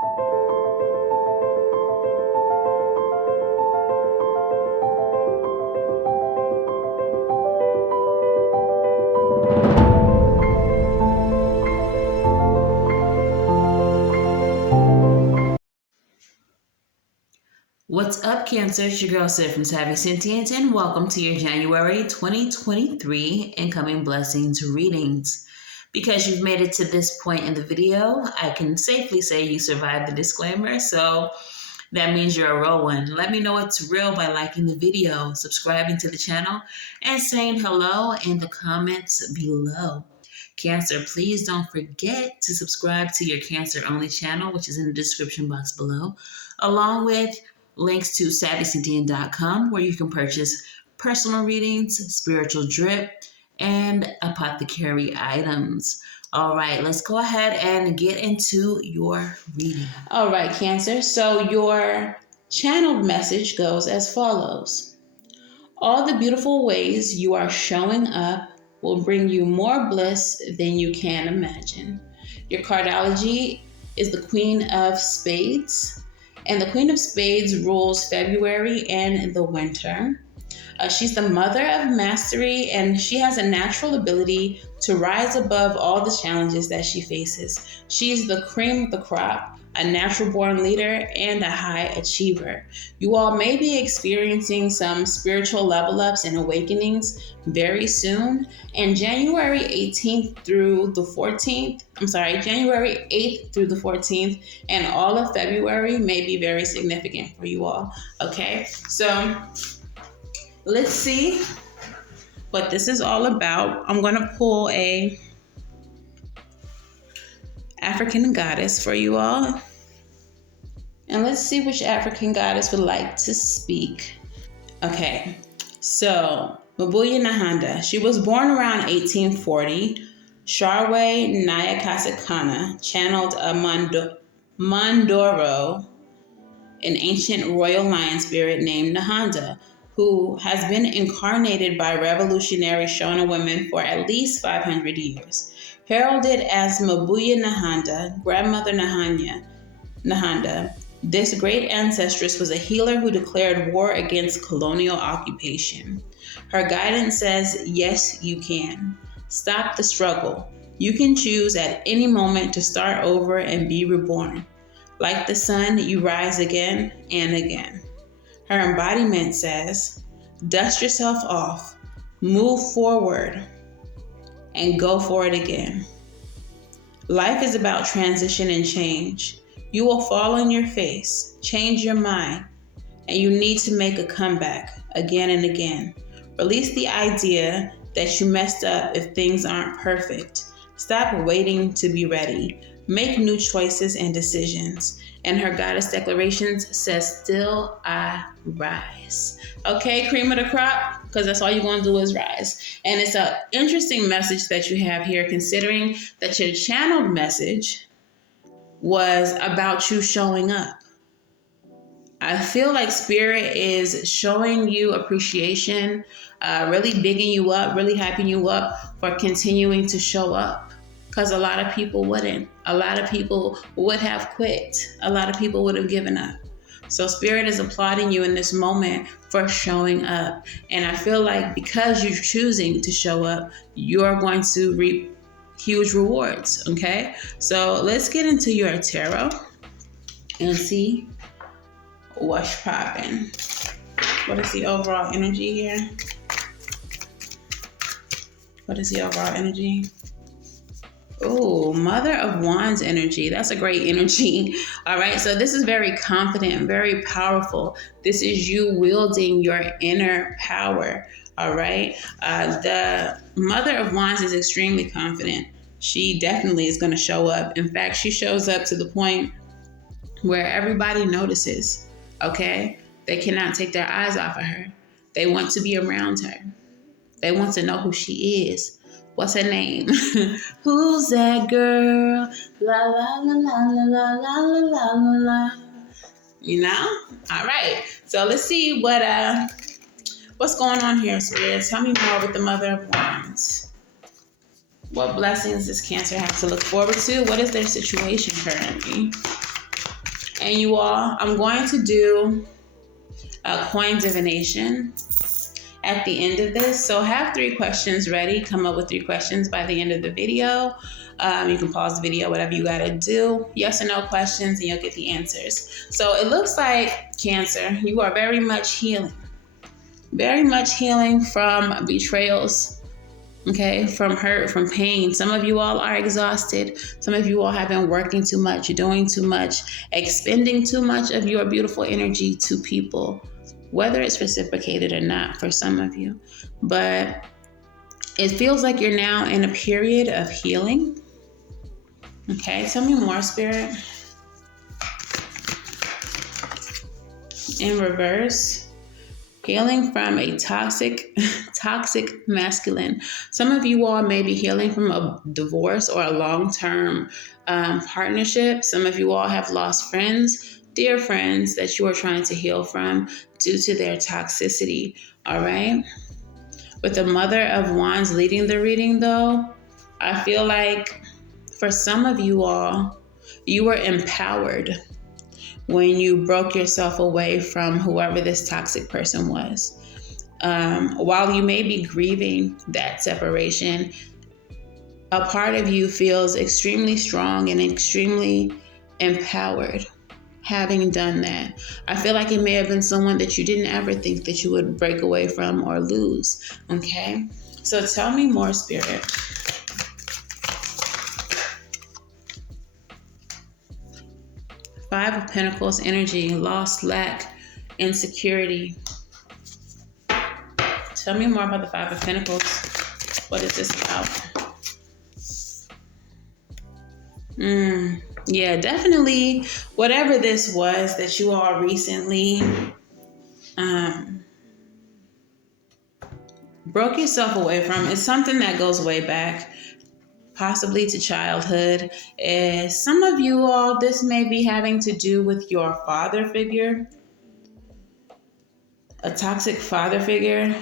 What's up, Cancer? It's your girl, Sid from Savy, Sentient, and welcome to your January 2023 Incoming Blessings readings. Because you've made it to this point in the video, I can safely say you survived the disclaimer, so that means you're a real one. Let me know it's real by liking the video, subscribing to the channel, and saying hello in the comments below. Cancer, please don't forget to subscribe to your Cancer-only channel, which is in the description box below, along with links to SavySentient.com, where you can purchase personal readings, spiritual drip, and apothecary items. All right, let's go ahead and get into your reading. All right, Cancer. So your channeled message goes as follows. All the beautiful ways you are showing up will bring you more bliss than you can imagine. Your cardology is the Queen of Spades. And the Queen of Spades rules February and the winter. She's the mother of mastery, and she has a natural ability to rise above all the challenges that she faces. She's the cream of the crop, a natural born leader, and a high achiever. You all may be experiencing some spiritual level ups and awakenings very soon. And January 8th through the 14th, and all of February may be very significant for you all. Okay, so let's see what this is all about. I'm going to pull a African goddess for you all. And let's see which African goddess would like to speak. Okay, so Mabuya Nahanda. She was born around 1840. Sharwe Nyakasakana channeled a Mandoro, an ancient royal lion spirit named Nahanda, who has been incarnated by revolutionary Shona women for at least 500 years. Heralded as Mabuya Nahanda, Grandmother Nahanda, this great ancestress was a healer who declared war against colonial occupation. Her guidance says, yes, you can. Stop the struggle. You can choose at any moment to start over and be reborn. Like the sun, you rise again and again. Her embodiment says, dust yourself off, move forward, and go for it again. Life is about transition and change. You will fall on your face, change your mind, and you need to make a comeback again and again. Release the idea that you messed up if things aren't perfect. Stop waiting to be ready. Make new choices and decisions. And her goddess declarations says, still I rise. Okay, cream of the crop, because that's all you're going to do is rise. And it's an interesting message that you have here, considering that your channeled message was about you showing up. I feel like Spirit is showing you appreciation, really bigging you up, really hyping you up for continuing to show up. Because a lot of people wouldn't. A lot of people would have quit. A lot of people would have given up. So Spirit is applauding you in this moment for showing up. And I feel like because you're choosing to show up, you're going to reap huge rewards. Okay? So let's get into your tarot and see what's popping. What is the overall energy here? What is the overall energy? Oh, Mother of Wands energy. That's a great energy. All right. So this is very confident, very powerful. This is you wielding your inner power. All right. The Mother of Wands is extremely confident. She definitely is going to show up. In fact, she shows up to the point where everybody notices. Okay. They cannot take their eyes off of her. They want to be around her. They want to know who she is. What's her name? Who's that girl? La la la la la la la la la la. You know? All right. So let's see what's going on here, Spirit. Tell me more with the Mother of Wands. What blessings does Cancer have to look forward to? What is their situation currently? And you all, I'm going to do a coin divination at the end of this. So have 3 questions ready. Come up with 3 questions by the end of the video. You can pause the video, whatever you got to do. Yes or no questions, and you'll get the answers. So it looks like, Cancer, you are very much healing. Very much healing from betrayals, okay, from hurt, from pain. Some of you all are exhausted. Some of you all have been working too much, doing too much, expending too much of your beautiful energy to people, whether it's reciprocated or not for some of you. But it feels like you're now in a period of healing. Okay, tell me more, Spirit. In reverse, healing from a toxic masculine. Some of you all may be healing from a divorce or a long-term partnership. Some of you all have lost friends, dear friends that you are trying to heal from due to their toxicity. All right. With the Mother of Wands leading the reading, though, I feel like for some of you all, you were empowered when you broke yourself away from whoever this toxic person was. While you may be grieving that separation, a part of you feels extremely strong and extremely empowered having done that. I feel like it may have been someone that you didn't ever think that you would break away from or lose. Okay? So tell me more, Spirit. Five of Pentacles energy, loss, lack, insecurity. Tell me more about the Five of Pentacles. What is this about? Yeah, definitely whatever this was that you all recently broke yourself away from is something that goes way back, possibly to childhood. Some of you all, this may be having to do with your father figure, a toxic father figure.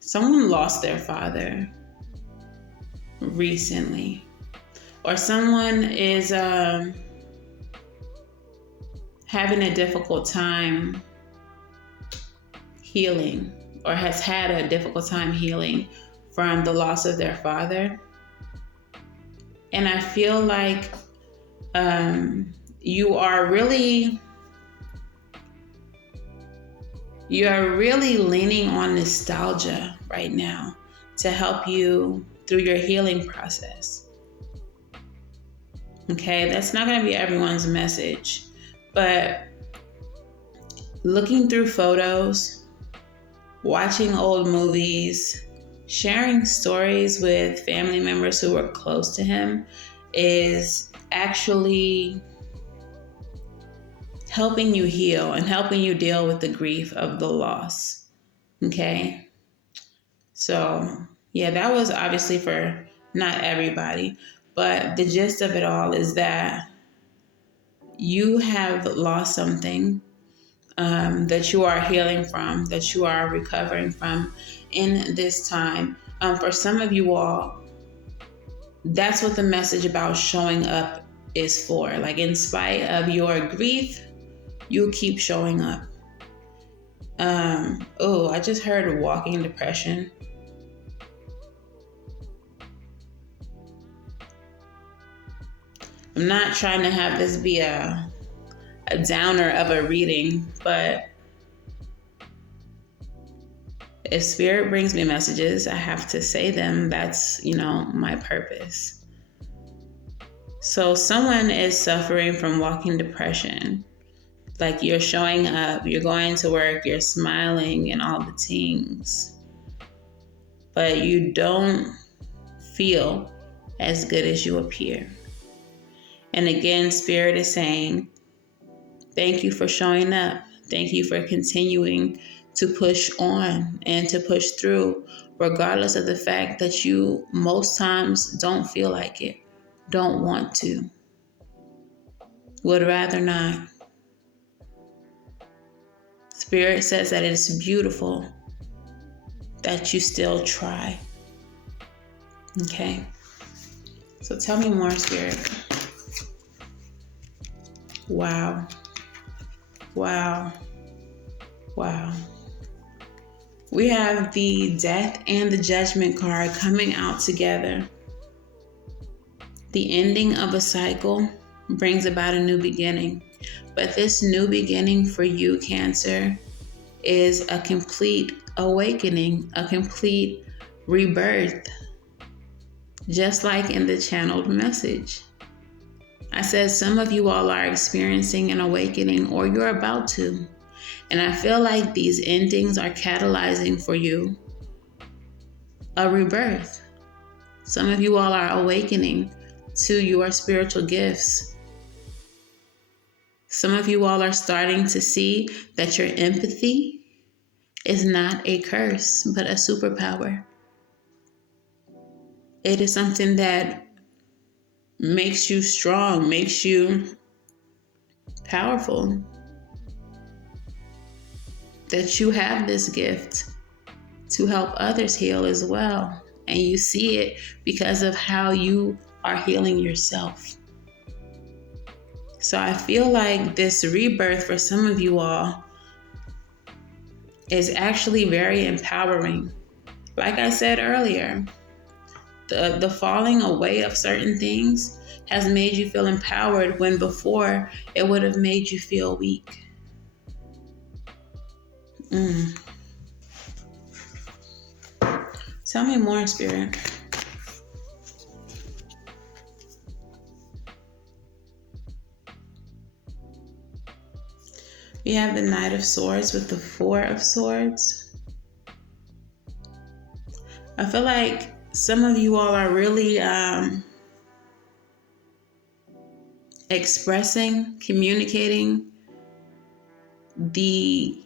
Someone lost their father recently, or someone is having a difficult time healing, or has had a difficult time healing from the loss of their father. And I feel like you are really leaning on nostalgia right now to help you through your healing process. Okay, that's not going to be everyone's message, but looking through photos, watching old movies, sharing stories with family members who were close to him is actually helping you heal and helping you deal with the grief of the loss. Okay? So, yeah, that was obviously for not everybody, but the gist of it all is that you have lost something that you are healing from, that you are recovering from in this time. For some of you all, that's what the message about showing up is for. Like, in spite of your grief, you keep showing up. I just heard walking depression. I'm not trying to have this be a downer of a reading, but if Spirit brings me messages, I have to say them. That's, my purpose. So someone is suffering from walking depression. Like, you're showing up, you're going to work, you're smiling and all the things, but you don't feel as good as you appear. And again, Spirit is saying, thank you for showing up. Thank you for continuing to push on and to push through, regardless of the fact that you most times don't feel like it, don't want to, would rather not. Spirit says that it's beautiful that you still try. Okay? So tell me more, Spirit. Wow. Wow. Wow. We have the Death and the Judgment card coming out together. The ending of a cycle brings about a new beginning. But this new beginning for you, Cancer, is a complete awakening, a complete rebirth, just like in the channeled message. I said some of you all are experiencing an awakening, or you're about to. And I feel like these endings are catalyzing for you a rebirth. Some of you all are awakening to your spiritual gifts. Some of you all are starting to see that your empathy is not a curse, but a superpower. It is something that makes you strong, makes you powerful. That you have this gift to help others heal as well. And you see it because of how you are healing yourself. So I feel like this rebirth for some of you all is actually very empowering. Like I said earlier, the falling away of certain things has made you feel empowered when before it would have made you feel weak. Tell me more, Spirit. We have the Knight of Swords with the Four of Swords. I feel like some of you all are really expressing, communicating the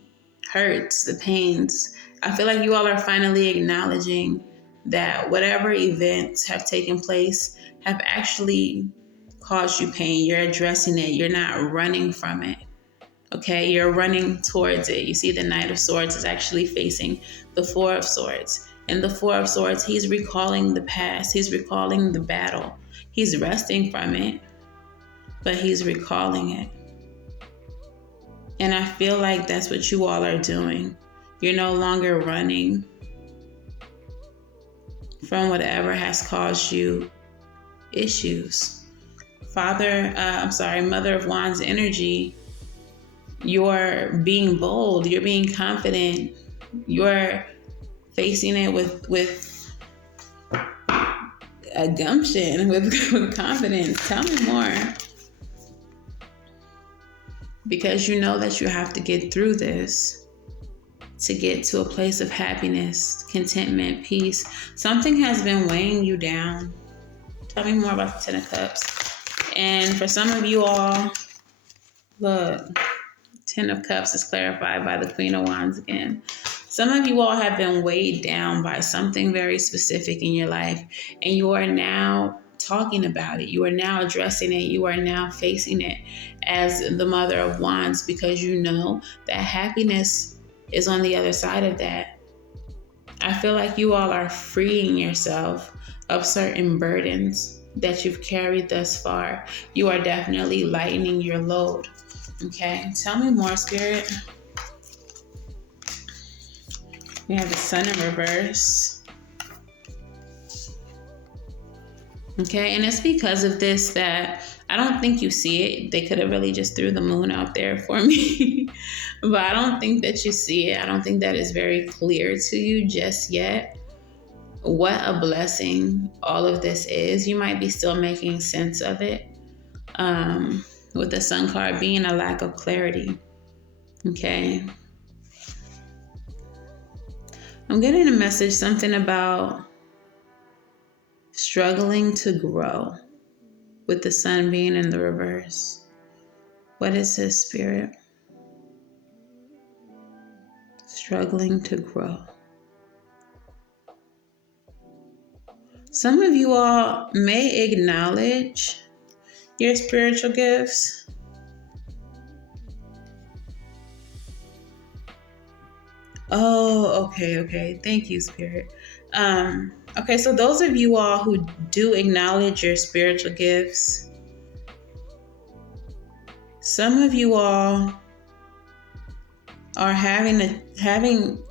hurts, the pains. I feel like you all are finally acknowledging that whatever events have taken place have actually caused you pain. You're addressing it. You're not running from it. Okay, you're running towards it. You see the Knight of Swords is actually facing the Four of Swords. And the Four of Swords, he's recalling the past. He's recalling the battle. He's resting from it, but he's recalling it. And I feel like that's what you all are doing. You're no longer running from whatever has caused you issues. Mother of Wands energy, you're being bold, you're being confident, you're facing it with a gumption, with confidence. Tell me more. Because you know that you have to get through this to get to a place of happiness, contentment, peace. Something has been weighing you down. Tell me more about the Ten of Cups. And for some of you all, look, Ten of Cups is clarified by the Queen of Wands again. Some of you all have been weighed down by something very specific in your life, and you are now talking about it. You are now addressing it. You are now facing it as the Mother of Wands, because you know that happiness is on the other side of that. I feel like you all are freeing yourself of certain burdens that you've carried thus far. You are definitely lightening your load. Okay, tell me more, Spirit. We have the Sun in reverse. Okay, and it's because of this that I don't think you see it. They could have really just threw the moon out there for me. But I don't think that you see it. I don't think that is very clear to you just yet. What a blessing all of this is. You might be still making sense of it. With the Sun card being a lack of clarity. Okay. I'm getting a message, something about struggling to grow with the Sun being in the reverse. What is this, Spirit? Struggling to grow. Some of you all may acknowledge your spiritual gifts. Oh, okay. Thank you, Spirit. Okay, so those of you all who do acknowledge your spiritual gifts, some of you all are having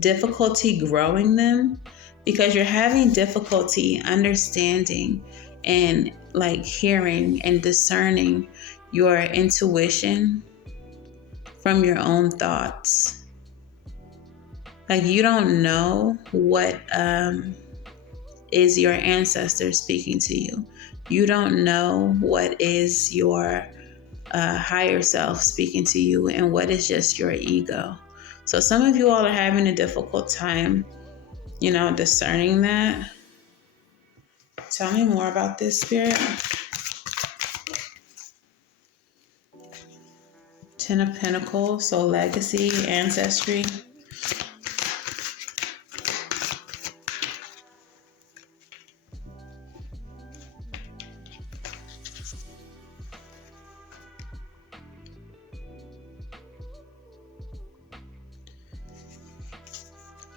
difficulty growing them because you're having difficulty understanding and like hearing and discerning your intuition from your own thoughts. Like you don't know what is your ancestor speaking to you. You don't know what is your higher self speaking to you and what is just your ego. So some of you all are having a difficult time, discerning that. Tell me more about this, Spirit. 10 of Pentacles, so legacy, ancestry.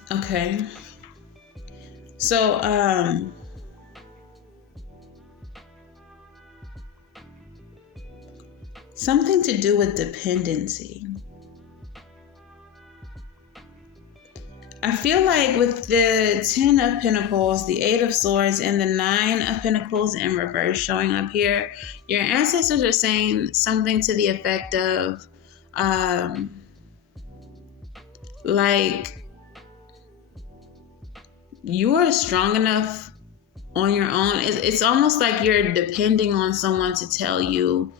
Okay. So, something to do with dependency. I feel like with the 10 of Pentacles, the 8 of Swords, and the 9 of Pentacles in reverse showing up here, your ancestors are saying something to the effect of, like, you are strong enough on your own. It's almost like you're depending on someone to tell you,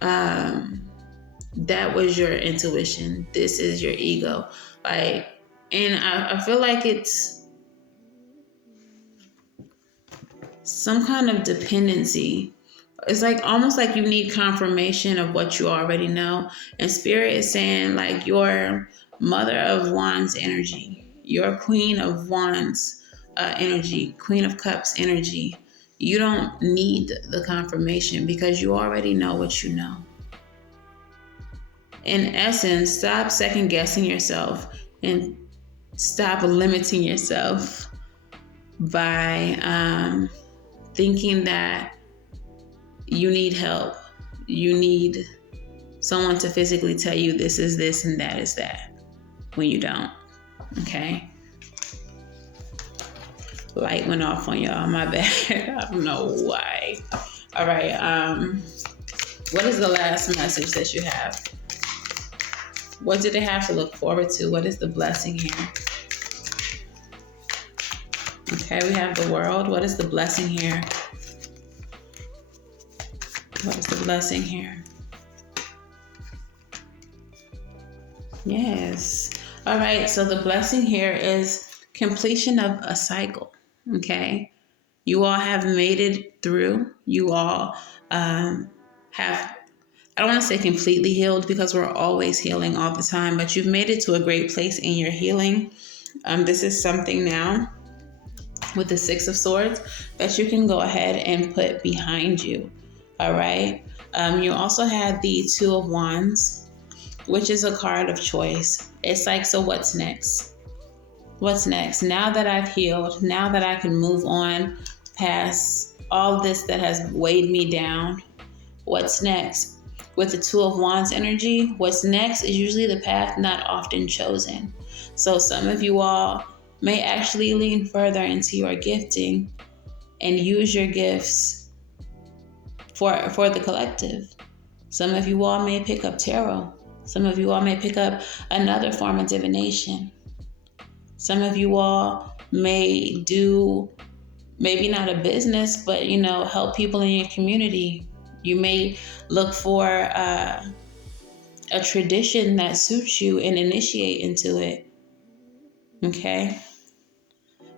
that was your intuition. This is your ego. Like, and I feel like it's some kind of dependency. It's like almost like you need confirmation of what you already know. And Spirit is saying like your Mother of Wands energy, your Queen of Wands energy, Queen of Cups energy. You don't need the confirmation because you already know what you know. In essence, stop second guessing yourself and stop limiting yourself by thinking that you need help. You need someone to physically tell you this is this and that is that when you don't. Okay? Light went off on y'all. My bad. I don't know why. All right. What is the last message that you have? What do they have to look forward to? What is the blessing here? Okay, we have the World. What is the blessing here? What is the blessing here? Yes. All right, so the blessing here is completion of a cycle. Okay, you all have made it through. You all have, I don't want to say completely healed because we're always healing all the time, but you've made it to a great place in your healing. This is something now with the 6 of Swords that you can go ahead and put behind you. All right. You also had the 2 of Wands, which is a card of choice. It's like, so what's next? What's next? Now that I've healed, now that I can move on past all this that has weighed me down, what's next? With the 2 of Wands energy, what's next is usually the path not often chosen. So some of you all may actually lean further into your gifting and use your gifts for the collective. Some of you all may pick up tarot. Some of you all may pick up another form of divination. Some of you all may do, maybe not a business, but, help people in your community. You may look for a tradition that suits you and initiate into it. Okay?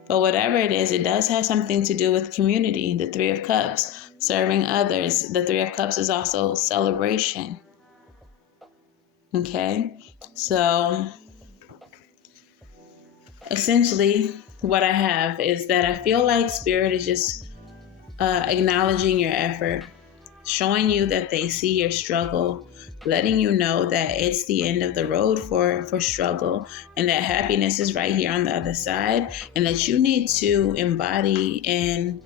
But whatever it is, it does have something to do with community. The 3 of Cups, serving others. The 3 of Cups is also celebration. Okay? So essentially, what I have is that I feel like Spirit is just acknowledging your effort, showing you that they see your struggle, letting you know that it's the end of the road for struggle and that happiness is right here on the other side, and that you need to embody and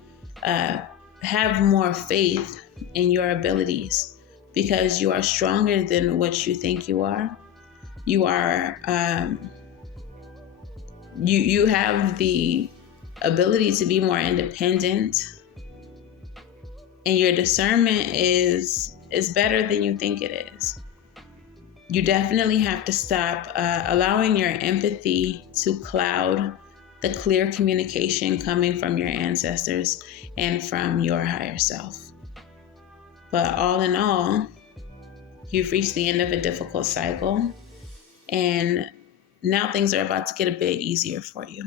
have more faith in your abilities. because you are stronger than what you think you are. You are, you have the ability to be more independent, and your discernment is better than you think it is. You definitely have to stop allowing your empathy to cloud the clear communication coming from your ancestors and from your higher self. But all in all, you've reached the end of a difficult cycle, and now things are about to get a bit easier for you.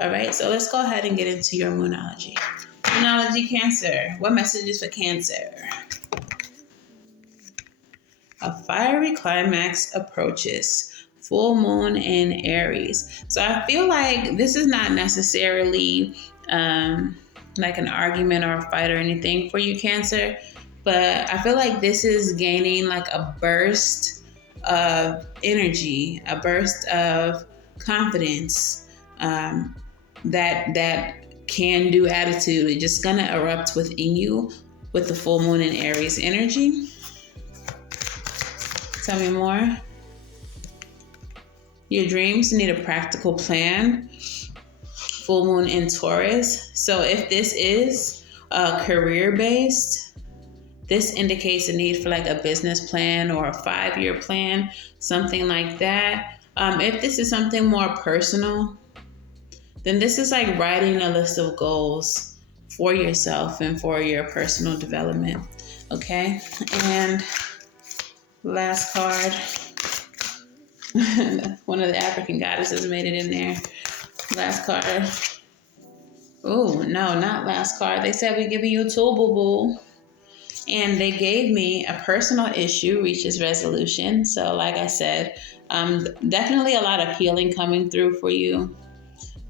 All right, so let's go ahead and get into your Moonology. Moonology Cancer. What messages for Cancer? A fiery climax approaches. Full moon in Aries. So I feel like this is not necessarily like an argument or a fight or anything for you, Cancer, but I feel like this is gaining like a burst of energy, a burst of confidence, that can-do attitude. It's just gonna erupt within you with the full moon in Aries energy. Tell me more. Your dreams need a practical plan. Full moon in Taurus. So if this is career-based, this indicates a need for like a business plan or a 5-year plan, something like that. If this is something more personal, then this is like writing a list of goals for yourself and for your personal development. Okay? And last card. One of the African goddesses made it in there. Last card. Oh, no, not last card. They said we're giving you a tool, boo-boo. And they gave me a personal issue reaches resolution. So like I said, definitely a lot of healing coming through for you.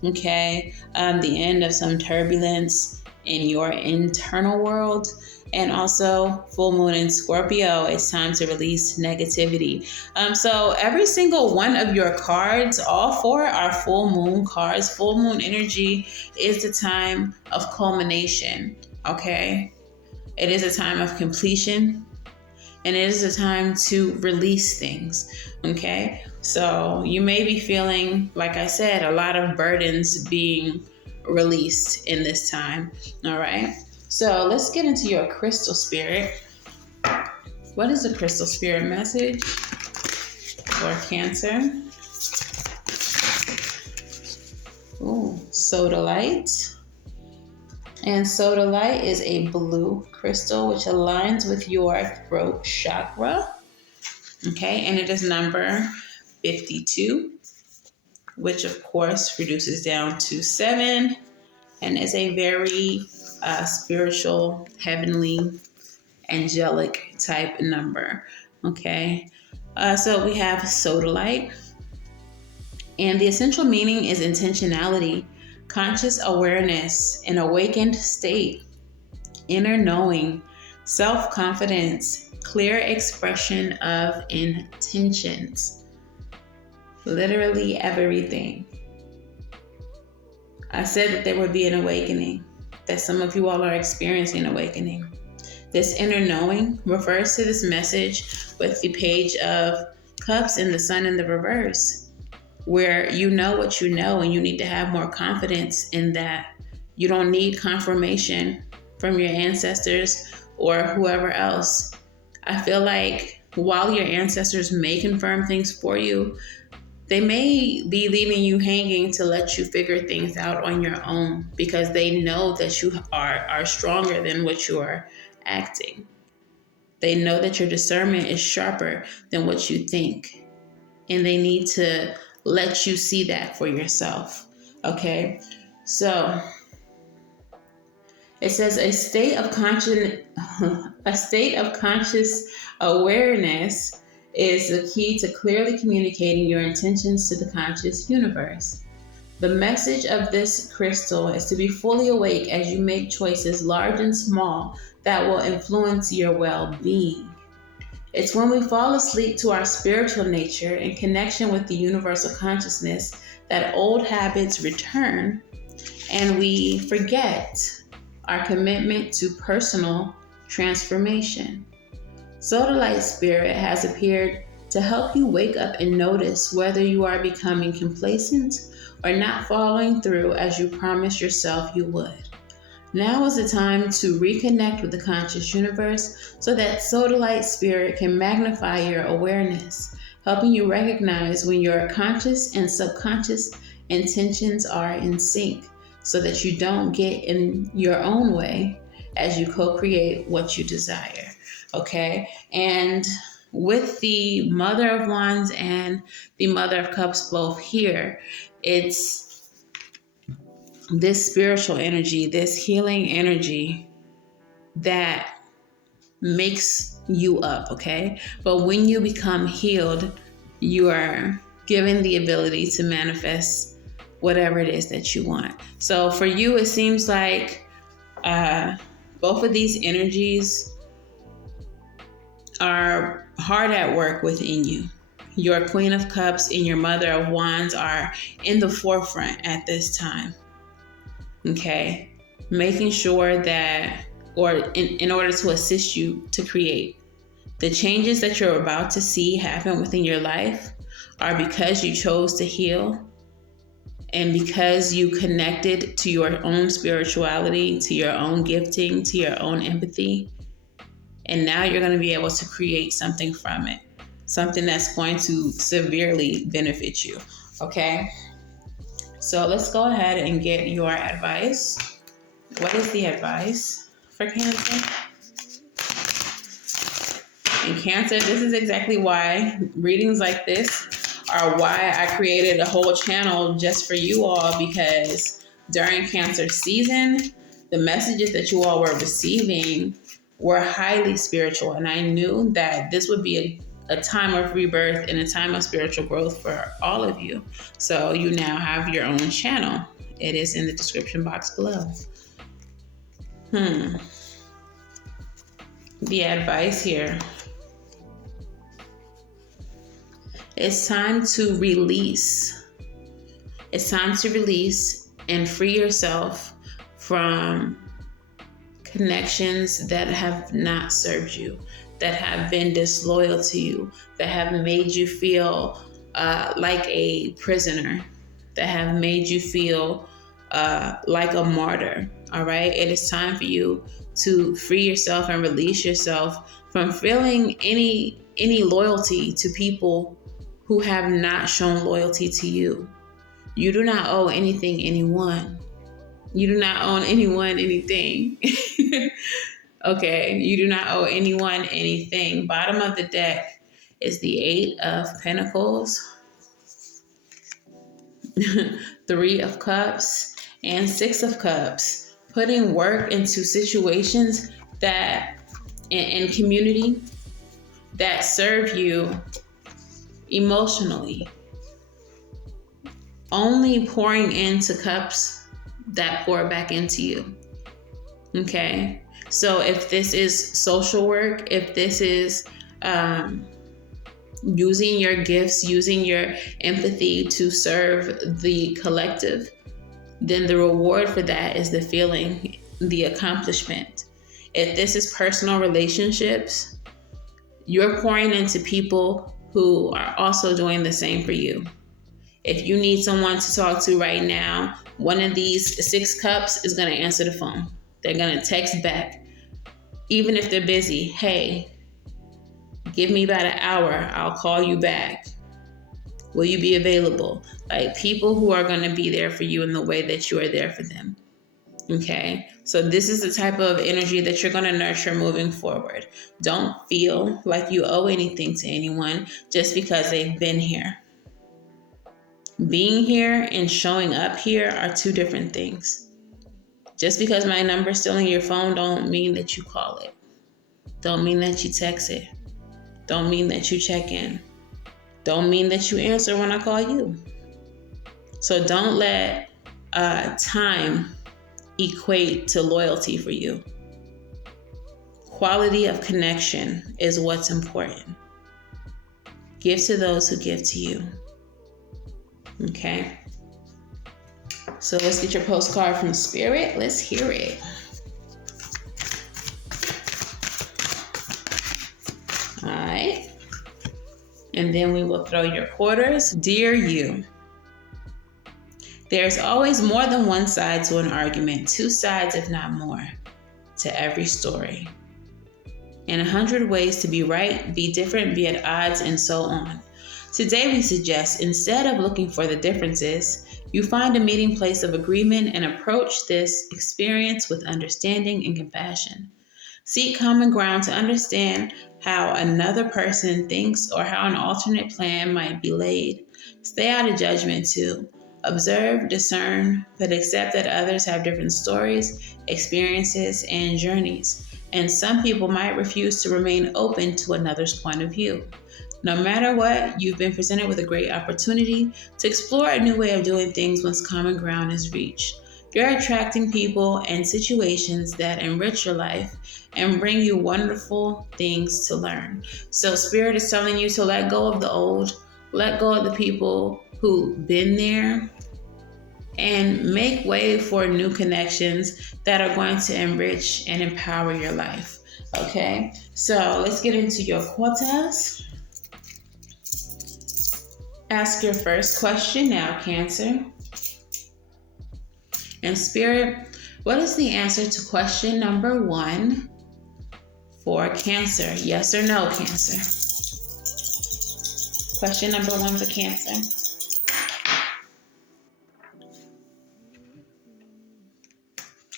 Okay. The end of some turbulence in your internal world. And also full moon in Scorpio, it's time to release negativity. So every single one of your cards, all 4 are full moon cards. Full moon energy is the time of culmination, okay? It is a time of completion, and it is a time to release things, okay? So you may be feeling, like I said, a lot of burdens being released in this time, all right? So let's get into your crystal spirit. What is the crystal spirit message for Cancer? Ooh, sodalite. And sodalite is a blue crystal which aligns with your throat chakra. Okay, and it is number 52, which of course reduces down to 7, and is a very spiritual, heavenly, angelic type number. Okay, so we have sodalite, and the essential meaning is intentionality, conscious awareness, an awakened state, inner knowing, self-confidence, clear expression of intentions. Literally everything. I said that there would be an awakening, that some of you all are experiencing awakening. This inner knowing refers to this message with the Page of Cups and the Sun in the reverse, where you know what you know and you need to have more confidence in that. You don't need confirmation from your ancestors or whoever else. I feel like while your ancestors may confirm things for you, they may be leaving you hanging to let you figure things out on your own, because they know that you are stronger than what you are acting. They know that your discernment is sharper than what you think, and they need to let you see that for yourself. Okay, so it says a state of conscious awareness is the key to clearly communicating your intentions to the conscious universe. The message of this crystal is to be fully awake as you make choices, large and small, that will influence your well-being. It's when we fall asleep to our spiritual nature in connection with the universal consciousness that old habits return, and we forget our commitment to personal transformation. Sodalite spirit has appeared to help you wake up and notice whether you are becoming complacent or not following through as you promised yourself you would. Now is the time to reconnect with the conscious universe so that Sodalite spirit can magnify your awareness, helping you recognize when your conscious and subconscious intentions are in sync so that you don't get in your own way as you co-create what you desire. Okay? And with the Mother of Wands and the Mother of Cups both here, it's this spiritual energy, this healing energy that makes you up, okay? But when you become healed, you are given the ability to manifest whatever it is that you want. So for you, it seems like both of these energies are hard at work within you. Your Queen of Cups and your Mother of Wands are in the forefront at this time. Okay, making sure that, or in order to assist you to create. The changes that you're about to see happen within your life are because you chose to heal and because you connected to your own spirituality, to your own gifting, to your own empathy. And now you're going to be able to create something from it, something that's going to severely benefit you. Okay? So let's go ahead and get your advice. What is the advice for Cancer? In Cancer, this is exactly why readings like this are why I created a whole channel just for you all, because during Cancer season, the messages that you all were receiving were highly spiritual. And I knew that this would be a time of rebirth and a time of spiritual growth for all of you. So you now have your own channel. It is in the description box below. The advice here. It's time to release. It's time to release and free yourself from connections that have not served you, that have been disloyal to you, that have made you feel like a prisoner, that have made you feel like a martyr. All right? It is time for you to free yourself and release yourself from feeling any loyalty to people who have not shown loyalty to you. You do not owe anything anyone. You do not owe anyone anything. Okay, you do not owe anyone anything. Bottom of the deck is the 8 of Pentacles, 3 of Cups, and 6 of Cups. Putting work into situations that, in community, that serve you emotionally. Only pouring into cups that pour back into you. Okay? So if this is social work, if this is using your gifts, using your empathy to serve the collective, then the reward for that is the feeling, the accomplishment. If this is personal relationships, you're pouring into people who are also doing the same for you. If you need someone to talk to right now, one of these 6 cups is going to answer the phone. They're going to text back. Even if they're busy, hey, give me about an hour. I'll call you back. Will you be available? Like, people who are going to be there for you in the way that you are there for them. Okay? So this is the type of energy that you're going to nurture moving forward. Don't feel like you owe anything to anyone just because they've been here. Being here and showing up here are 2 different things. Just because my number is still in your phone don't mean that you call it. Don't mean that you text it. Don't mean that you check in. Don't mean that you answer when I call you. So don't let time equate to loyalty for you. Quality of connection is what's important. Give to those who give to you. Okay? So let's get your postcard from Spirit. Let's hear it. and then we will throw your quarters. Dear you, there's always more than one side to an argument, two sides if not more, to every story. And 100 ways to be right, be different, be at odds, and so on. Today we suggest, instead of looking for the differences, you find a meeting place of agreement and approach this experience with understanding and compassion. Seek common ground to understand how another person thinks or how an alternate plan might be laid. Stay out of judgment too. Observe, discern, but accept that others have different stories, experiences, and journeys, and some people might refuse to remain open to another's point of view. No matter what, you've been presented with a great opportunity to explore a new way of doing things once common ground is reached. You're attracting people and situations that enrich your life and bring you wonderful things to learn. So Spirit is telling you to let go of the old, let go of the people who've been there, and make way for new connections that are going to enrich and empower your life. Okay, so let's get into your quotas. Ask your first question now, Cancer. And Spirit, what is the answer to question number 1 for Cancer? Yes or no, Cancer? Question number 1 for Cancer.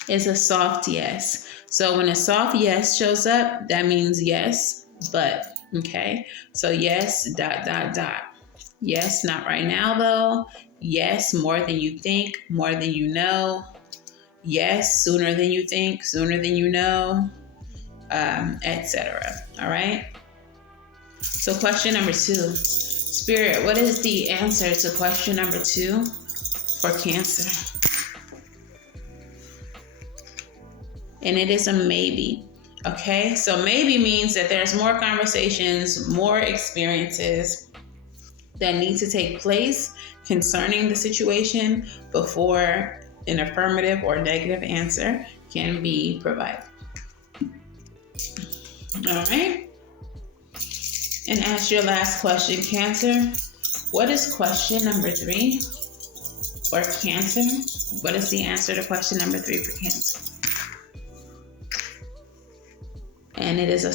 Is a soft yes. So when a soft yes shows up, that means yes, but, okay? So yes, ... Yes, not right now though. Yes, more than you think, more than you know. Yes, sooner than you think, sooner than you know, etc. All right? So question number 2. Spirit, what is the answer to question number 2 for Cancer? And it is a maybe. Okay, so maybe means that there's more conversations, more experiences that need to take place concerning the situation before an affirmative or negative answer can be provided. All right. And ask your last question, Cancer. What is question number 3 for Cancer? What is the answer to question number 3 for Cancer? And it is a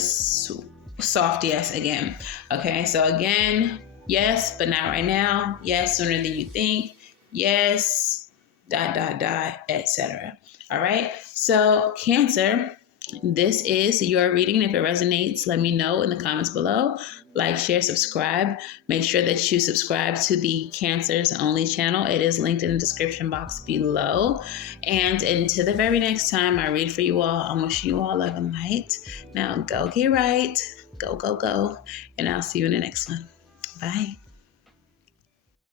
soft yes again. Okay, so again, yes, but not right now. Yes, sooner than you think. Yes, ... etc. All right. So Cancer, this is your reading. If it resonates, let me know in the comments below. Like, share, subscribe. Make sure that you subscribe to the Cancers Only channel. It is linked in the description box below. And until the very next time I read for you all, I'm wishing you all love and light. Now go get right. Go, go, go. And I'll see you in the next one. Bye.